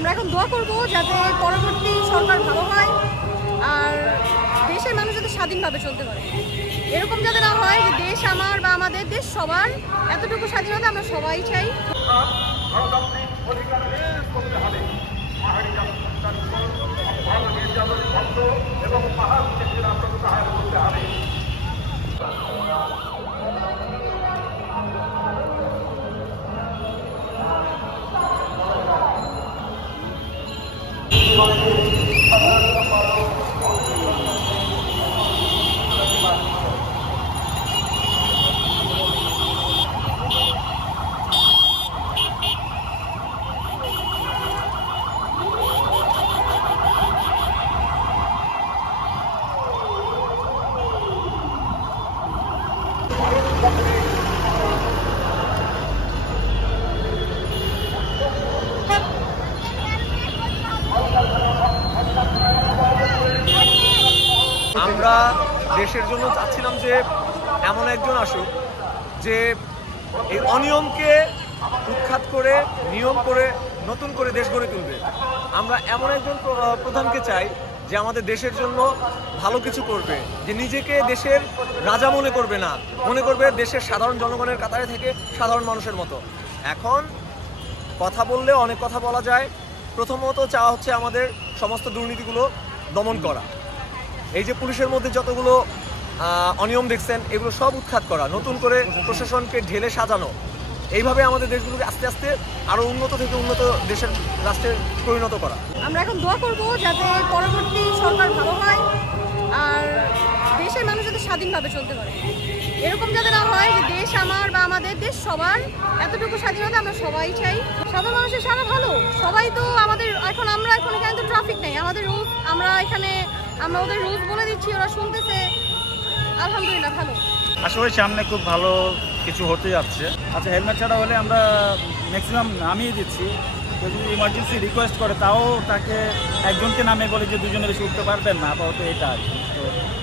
আমরা এখন দোয়া করব যাতে পরবর্তী সরকার ভালো হয় আর দেশের মানুষ যাতে স্বাধীনভাবে চলতে পারে। এরকম যাতে না হয় যে দেশ আমার বা আমাদের দেশ সবার, এতটুকু স্বাধীনতা আমরা সবাই চাই। আমরা দেশের জন্য চাচ্ছিলাম যে এমন একজন আসুক যে এই অনিয়মকে উৎখাত করে নিয়ম করে নতুন করে দেশ গড়ে তুলবে। আমরা এমন একজন প্রধানকে চাই যে আমাদের দেশের জন্য ভালো কিছু করবে, যে নিজেকে দেশের রাজা মনে করবে না, মনে করবে দেশের সাধারণ জনগণের কাতারে থেকে সাধারণ মানুষের মতো। এখন কথা বললে অনেক কথা বলা যায়। প্রথমত চাওয়া হচ্ছে আমাদের সমস্ত দুর্নীতিগুলো দমন করা। এই যে পুলিশের মধ্যে যতগুলো অনিয়ম দেখছেন এগুলো সব উৎখাত করা, নতুন করে প্রশাসনকে ঢেলে সাজানো। এইভাবে আমাদের দেশগুলোকে আস্তে আস্তে আরো উন্নত থেকে উন্নত দেশের রাষ্ট্রে পরিণত করা। আমরা এখন দোয়া করব যাতে পরবর্তী সরকার ভালো হয় আর দেশের মানুষ যাতে স্বাধীনভাবে চলতে পারে। এরকম যাতে না হয় যে দেশ আমার বা আমাদের দেশ সবার, এতটুকু স্বাধীনতা আমরা সবাই চাই। সাধারণ মানুষের সারা ভালো, সবাই তো আমাদের আমরা এখন এখানে তো ট্রাফিক নেই, আমাদের রুলস আমরা ওদের রুলস বলে দিচ্ছি, ওরা শুনতেছে। আলহামদুলিল্লাহ ভালো। আসলে সামনে খুব ভালো কিছু হতে যাচ্ছে। আচ্ছা, হেলমেট ছাড়া হলে আমরা ম্যাক্সিমাম নামিয়ে দিচ্ছি। কেউ যদি ইমার্জেন্সি রিকোয়েস্ট করে তাও তাকে একজনকে নামিয়ে বলে যে দুজনের বেশি উঠতে পারবেন না, আপাতত এটা আর কি। তো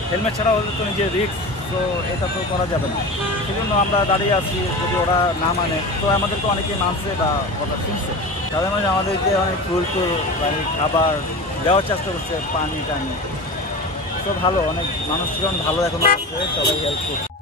হেলমেট ছাড়া হলে তো নিজের রিস্ক, তো এটা তো করা যাবে না। সেই জন্য আমরা দাঁড়িয়ে আছি, যদি ওরা না মানে তো আমাদেরকে অনেকেই মানছে বা কথা শুনছে। তাদের মাঝে আমাদেরকে অনেক ফুল মানে খাবার দেওয়ার চেষ্টা করছে, পানি টানি। তো ভালো, অনেক মানুষজন ভালো এখনো আছে, সবাই হেল্প করছে।